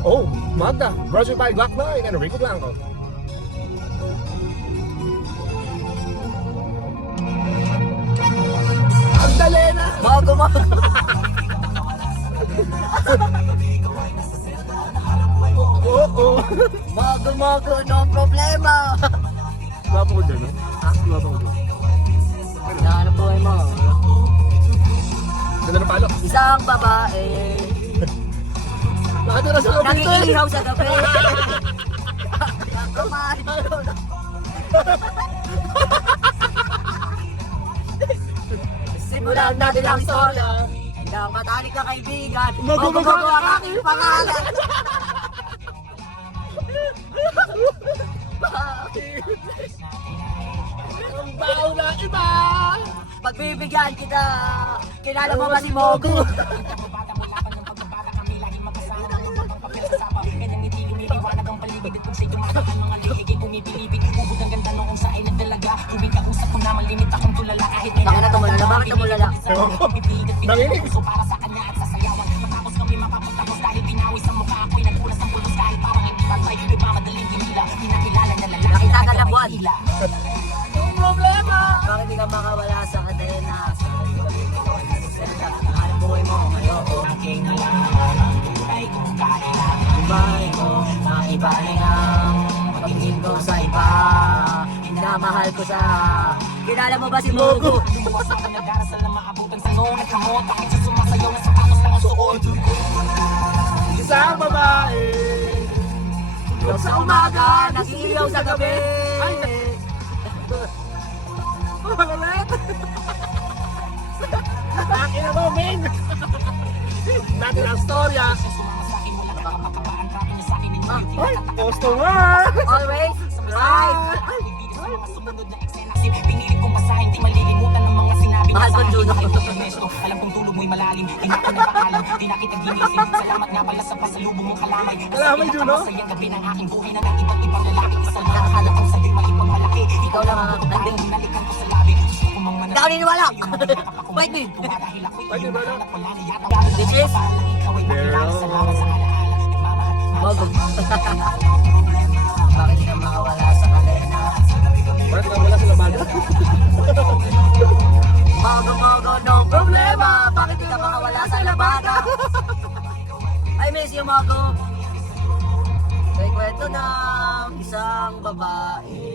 Oh, Magda, brought to you by Glock 9 and Rico Blanco. Ang dali na! Mago. Oo. Mago, no problema. Guwapo ko dyan, no? Guwapo ko dyan. Ano po mo? Ganda ng palo. Isang babae. Nakatira sa kapito eh. Nakikihaw sa gabi. Kumain. Simulan natin ang istorya ng matalik na kaibigan. Mago ang aking pangalan. Ang baho na iba! Pagbibigyan kita. Kilala mo ba si Mogo? Bakit na tumulala? Bakit tumulala? Ewan ko. Nanginig. Nakita ka na buwan. Ang problema! Bakit di ka makawala sa kadena? Ano buhay mo ngayon? Buhay mo, maibaling ang pagtingin ko sa iba. Minamahal ko sa... Kilala mo ba si Mogo? Isang babae! Yung sa umaga, nag-iiyaw sa gabi. Ay, Malalit! Akin na mo, Ming! Natin ang storya. Ay, customer! Always right. Mahal ko, Juno. Alam kong tulog mo'y malalim, di na ako nagpakalam, di na kita ginising. Salamat nga pala sa pasalubong mong kalamay. Kalamay, Juno? Masayang gabi ng aking buhay na ng iba't ibang lalaki. Isang nakakala kong sa'yo'y malipang malaki. Ikaw lang ang nanding. Nalikan ko sa labi. Hindi ako niniwala. Wait me. Pwede ba na? This is Mogo. Bakit di ka makawala sa kadena? Bakit nga wala sa labada? Mogo, no problema. Bakit di ka makawala sa labada? I miss you, Mogo. May kwento ng isang babae.